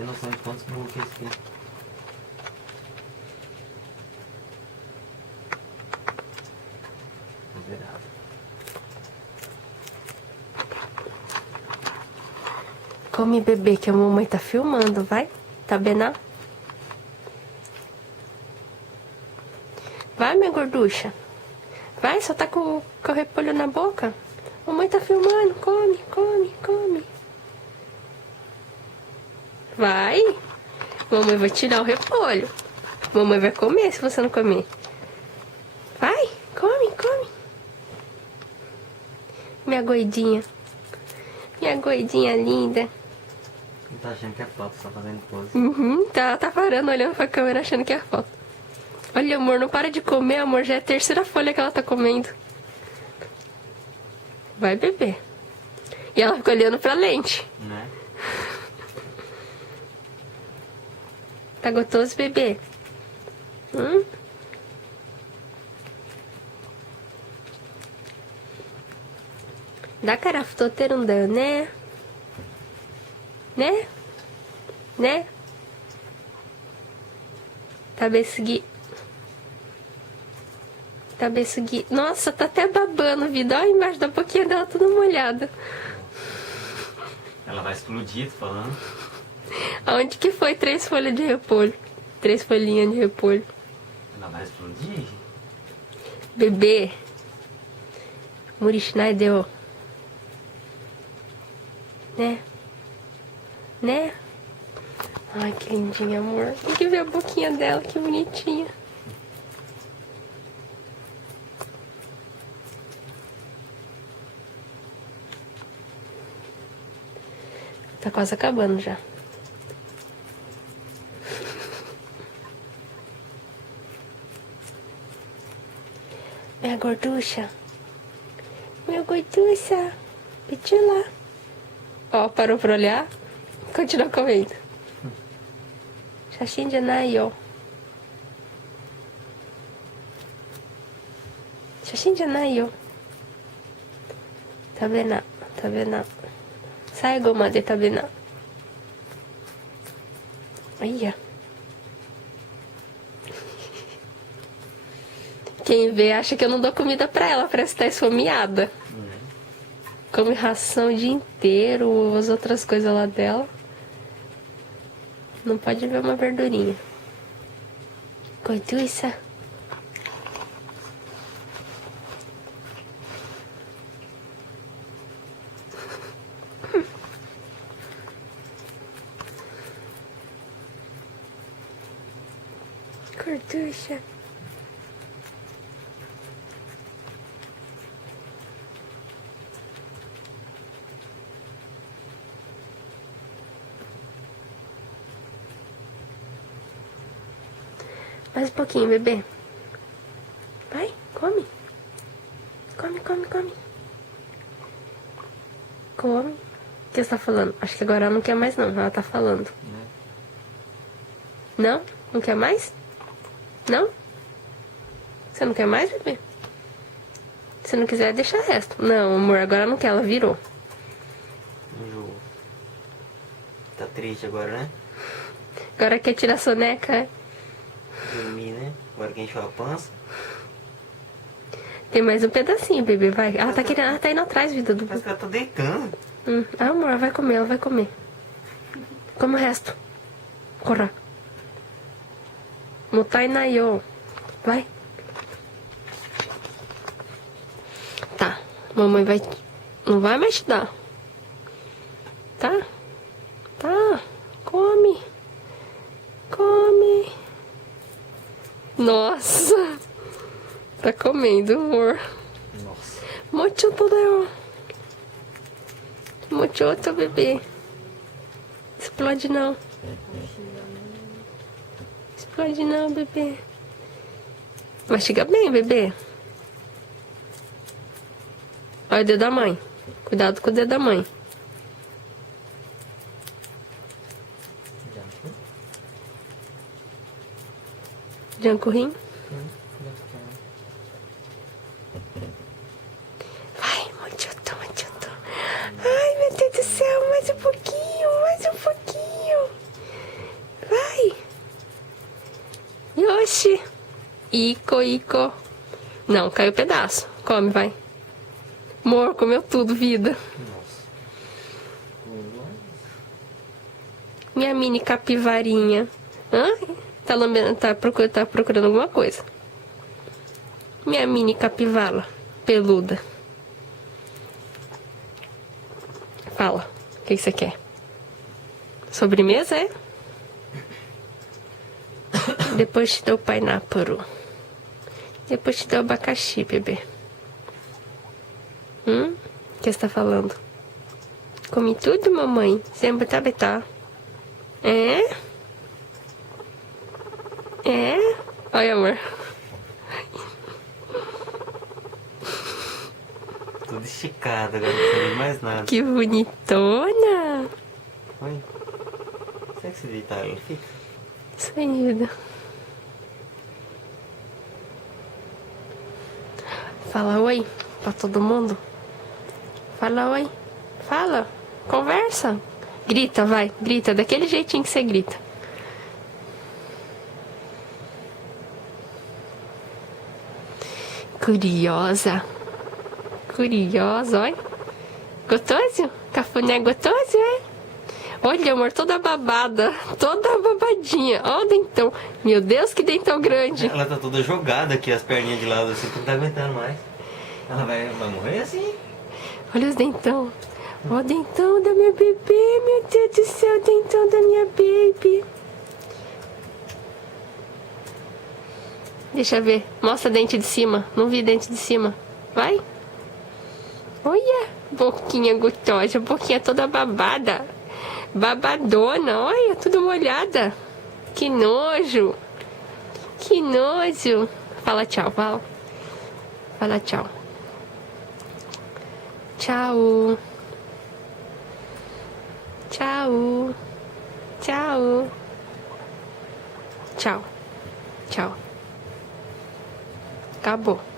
tem noção de quantos burros que esse tem. Miserável. Come, bebê, que a mamãe tá filmando, vai? Tá bem? Vai, minha gorducha. Vai, só tá com o repolho na boca. Mamãe tá filmando. Come, come, come. Vai. Mamãe vai tirar o repolho. Mamãe vai comer se você não comer. Vai, come, come. Minha goidinha. Minha goidinha linda. Ele tá achando que é foto, só fazendo pose. Uhum, tá parando, olhando pra câmera, achando que é foto. Olha, amor, não para de comer, amor. Já é a terceira folha que ela tá comendo. Vai, bebê. E ela fica olhando pra lente. Né? Tá gostoso, bebê? Dá carafutoteiro, não deu, né? Né? Né? Tá besugui. Tá besugui. Nossa, tá até babando, vida. Olha embaixo da boquinha dela, tudo molhada. Ela vai explodir, tô falando. Aonde que foi 3 folhas de repolho? 3 folhinhas de repolho. Ela vai explodir? Bebê. Murichinai deu. Né? Né? Ai, que lindinha, amor. Tem que ver a boquinha dela, que bonitinha. Tá quase acabando já. Minha gorducha. Minha gorducha. Pediu lá. Ó, parou pra olhar. Continua comendo. Xaxim de Nayo. Xaxim de Nayo. Tá vendo? Tá vendo? Sai, goma de tá vendo? Olha. Quem vê acha que eu não dou comida pra ela, parece que tá esfomeada. Come ração o dia inteiro, as outras coisas lá dela. Não pode ver uma verdurinha. Gorduça. Gorducha. Mais um pouquinho, bebê. Vai, come. Come, come, come. Come. O que você tá falando? Acho que agora ela não quer mais não, ela tá falando. Não? Não quer mais? Não? Você não quer mais, bebê? Se não quiser, deixa o resto. Não, amor, agora não quer, ela virou. Enjoou. Tá triste agora, né? Agora quer tirar a soneca, é? Dormir, né? Agora que encheu a pança. Tem mais um pedacinho, bebê, vai. Ela tá querendo, ela tá indo atrás, vida do... Parece que ela tá deitando. Ah, amor, ela vai comer, ela vai comer. Come o resto. Corra. Mutai nayo. Vai. Tá. Mamãe vai... Não vai mais te dar. Tá? Tá. Come. Come. Nossa. Tá comendo, amor. Nossa. Mochoto da yo. Mochoto, bebê. Explode não. Explode não, bebê. Mastiga bem, bebê. Olha o dedo da mãe. Cuidado com o dedo da mãe. Jancurim. Vai, mochoto, mochoto. Ai, meu Deus do céu, mais um pouquinho, mais um pouquinho. Oxi. Ico. Não, caiu pedaço. Come, vai. Amor, comeu tudo, vida. Nossa. Minha mini capivarinha. Hã? Tá lambendo, tá procurando alguma coisa. Minha mini capivara peluda. Fala, o que você quer? Sobremesa, é? Depois te dou pineapple. Depois te dou abacaxi, bebê. O que você tá falando? Comi tudo, mamãe. Sempre tá betá. É? É? Olha, amor. Tudo esticado, agora não tem mais nada. Que bonitona. Oi. Será que se deitar ela fica? Saída. Fala oi pra todo mundo. Fala oi. Fala. Conversa. Grita, vai. Grita daquele jeitinho que você grita. Curiosa. Curiosa, olha. Gostoso? Cafuné gostoso, é? Olha, amor, toda babada. Toda babadinha. Olha o dentão. Meu Deus, que dentão grande. Ela tá toda jogada aqui, as perninhas de lado assim, que não tá aguentando mais. Ela vai morrer assim? Olha os dentão. Olha o dentão da minha bebê. Meu Deus do céu, o dentão da minha baby. Deixa eu ver. Mostra dente de cima. Não vi dente de cima. Vai. Olha. Boquinha gostosa. Boquinha toda babada. Babadona. Olha, tudo molhada. Que nojo. Que nojo. Fala tchau, fala. Fala tchau. Tchau. Tchau. Tchau. Tchau. Tchau. Acabou.